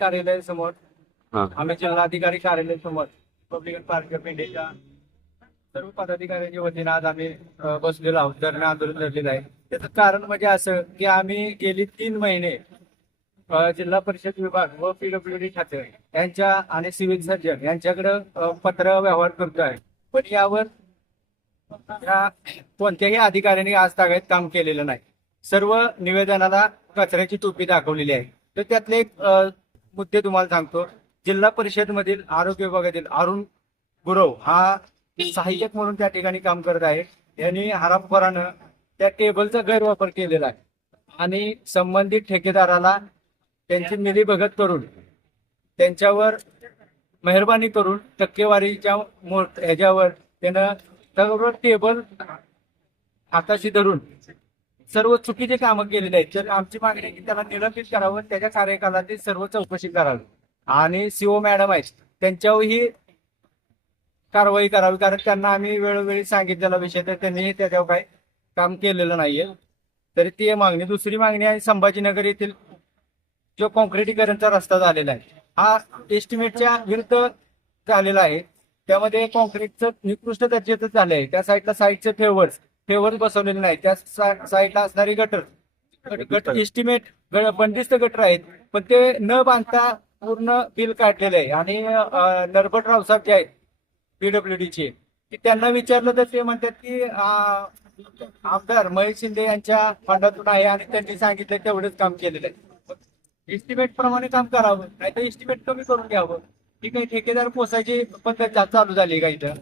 कार्यालयासमोर हा. आम्ही जिल्हाधिकारी कार्यालयासमोर रिपब्लिकन पार्टी ऑफ इंडियाच्या सर्व पदाधिकाऱ्यांच्या वतीने आज आम्ही बसलेलो आहोत, धरणे आंदोलन धरलेलं आहे. त्याचं कारण म्हणजे असं की आम्ही गेली 3 महिने जिल्हा परिषद विभाग व पीडब्ल्यूडी खाते यांच्या आणि सिव्हिल सर्जन यांच्याकडे पत्र व्यवहार करतोय, पण यावर या कोणत्याही अधिकाऱ्यांनी आज तागायत काम केलेलं नाही. सर्व निवेदनाला कचऱ्याची टोपी दाखवलेली आहे. तर त्यातले एक मुद्दे तुम्हाला सांगतो. जिल्हा परिषद मधील आरोग्य विभागातील अरुण गुरव हा सहाय्यक म्हणून त्या ठिकाणी काम करत आहे. यांनी हरामखोरानं त्या टेबलचा गैरवापर केलेला आहे आणि संबंधित ठेकेदाराला त्यांची मिलीभगत करून त्यांच्यावर मेहरबानी करून टक्केवारीच्या ह्याच्यावर त्यानं सर्व टेबल हाताशी धरून सर्व चुकीचे कामं केलेले आहेत. तर आमची मागणी आहे की त्याला निलंबित करावं, त्याच्या कार्यकालातील सर्व चौकशी करावी आणि सीओ मॅडम आहेत त्यांच्यावरही कारवाई करावी, कारण त्यांना आम्ही वेळोवेळी सांगितलेला विषय तर त्यांनी त्याच्यावर काही काम केलेलं नाहीये. तरी ती मागणी. दुसरी मागणी आहे संभाजीनगर येथील जो कॉन्क्रिटीकरणचा रस्ता झालेला आहे हा एस्टिमेटच्या विरुद्ध झालेला आहे. त्यामध्ये कॉन्क्रीटचं निकृष्ट दर्जाचं झालं आहे. त्या साईडला साईडचे फेवर्स बसवलेले नाही. त्या साईडला असणारी गटर एस्टिमेट बंदिस्त गटर आहेत, पण ते न बांधता पूर्ण बिल काढलेलं आहे. आणि नरबट रावसाहेब जे आहेत पीडब्ल्यूडीचे की त्यांना विचारलं तर ते म्हणतात की आमदार महेश शिंदे यांच्या फंडातून आहे आणि त्यांनी सांगितलं तेवढंच काम केलेलं आहे. एस्टिमेट प्रमाणे काम करावं, नाही तर एस्टिमेट कमी करून घ्यावं. ठीक आहे, ठेकेदार पोसायची पद्धत चालू झाली का इथं.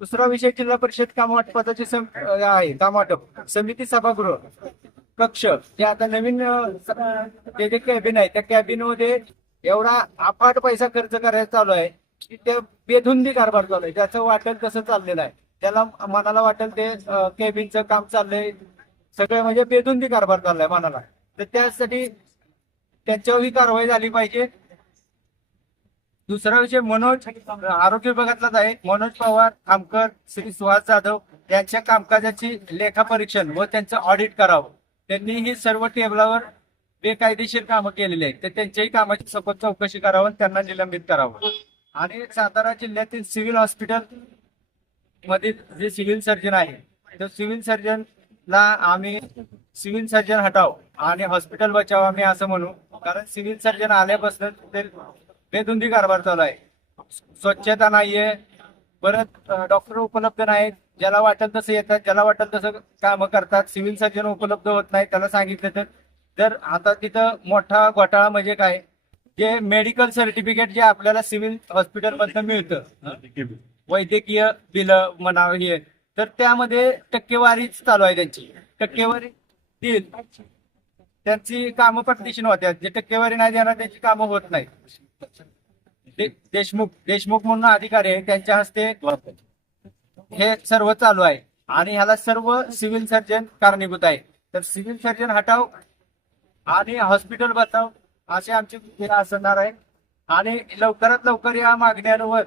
दुसरा विषय जिल्हा परिषद काम वाटपाची आहे. काम वाटप समिती सभागृह कक्ष ते आता नवीन जे कॅबिन आहे त्या कॅबिन मध्ये एवढा अफाट पैसा खर्च करायचा चालू आहे की ते बेधुंदी कारभार चालू आहे. त्याचं वाटेल कसं चाललेलं आहे, त्याला मनाला वाटेल ते कॅबिनचं काम चाललंय, सगळं म्हणजे बेधुंदी कारभार चाललाय मनाला. तर त्यासाठी त्यांच्यावरही कारवाई झाली पाहिजे. दुसरा विषय आरोग्य विभागातलाच आहे. मनोज पवार खामकर, श्री सुहास जाधव यांच्या कामकाजाची लेखापरीक्षण व त्यांचं ऑडिट करावं. त्यांनी ही सर्व टेबलावर बेकायदेशीर कामं केलेली आहेत, तर त्यांच्याही कामाची सखोल चौकशी करावं, त्यांना निलंबित करावं. आणि सातारा जिल्ह्यातील सिव्हिल हॉस्पिटल मधील जे सिव्हिल सर्जन आहे तर सिव्हिल सर्जनला आम्ही सिव्हिल सर्जन हटाव आणि हॉस्पिटल बचाव आम्ही असं म्हणू, कारण सिव्हिल सर्जन आल्यापासून ते बेधुंदी कारभार चालू आहे. स्वच्छता नाहीये, परत डॉक्टर उपलब्ध नाहीत, ज्याला वाटेल तसं येतात, ज्याला वाटेल तसं कामं करतात. सिव्हिल सर्जन उपलब्ध होत नाही, त्याला सांगितलं तर आता तिथं मोठा घोटाळा म्हणजे काय, जे मेडिकल सर्टिफिकेट जे आपल्याला सिव्हिल हॉस्पिटल मधनं मिळतं वैद्यकीय बिलं म्हणावं हे, तर त्यामध्ये टक्केवारीच चालू आहे. त्यांची टक्केवारी देईल त्यांची कामं पटदिशी होत्या, जे टक्केवारी नाही देणार त्यांची कामं होत नाही. देशमुख म्हणून अधिकारी आहे, त्यांच्या हस्ते हे सर्व चालू आहे आणि ह्याला सर्व सिव्हिल सर्जन कारणीभूत आहे. तर सिव्हिल सर्जन हटाव आणि हॉस्पिटल बचाव असे आमचे असणार आहे. आणि लवकरात लवकर या मागण्यांवर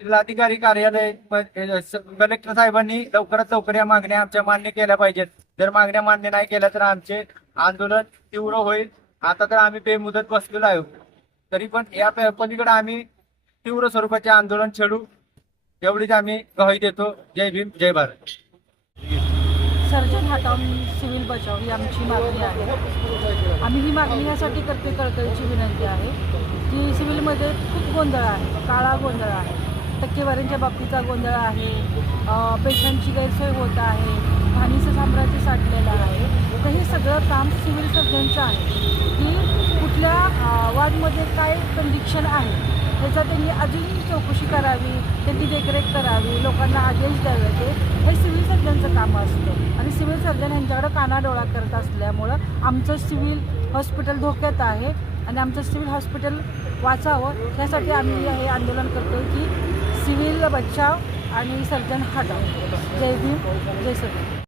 जिल्हाधिकारी कार्यालय कलेक्टर साहेबांनी लवकरात लवकर या मागण्या आमच्या मान्य केल्या पाहिजेत. जर मागण्या मान्य नाही केल्या तर आमचे आंदोलन तीव्र होईल. आता तर आम्ही बेमुदत बसलेलो आहोत, तरी पण या पलीकडे आम्ही तीव्र स्वरूपाचे आंदोलन छेडू एवढीच आम्ही ग्वाही देतो. जय भीम, जय भारत. सर्जन हटावून सिव्हिल बचाव ही आमची मागणी आहे. आम्ही ही मागणी यासाठी करते, कळकळीची विनंती आहे की सिव्हिलमध्ये खूप गोंधळ आहे, काळा गोंधळ आहे, टक्केवारींच्या बाबतीचा गोंधळ आहे, पेशंटची गैरसोय होत आहे, घाणीचं साम्राज्य साठलेलं आहे. तर हे सगळं काम सिव्हिल सर्जनचं आहे की कुठल्या वॉर्डमध्ये काय कंडिक्शन आहे त्याचा त्यांनी अजून चौकशी करावी, त्यांची देखरेख करावी, लोकांना आदेश द्यावे. हे सिव्हिल सर्जनचं काम असतं आणि सिव्हिल सर्जन यांच्याकडे कानाडोळा करत असल्यामुळं आमचं सिव्हिल हॉस्पिटल धोक्यात आहे आणि आमचं सिव्हिल हॉस्पिटल वाचावं यासाठी आम्ही हे आंदोलन करतो की सिव्हिल बचाव आणि सर्जन हटाव. जय भीम, जय सर्जन.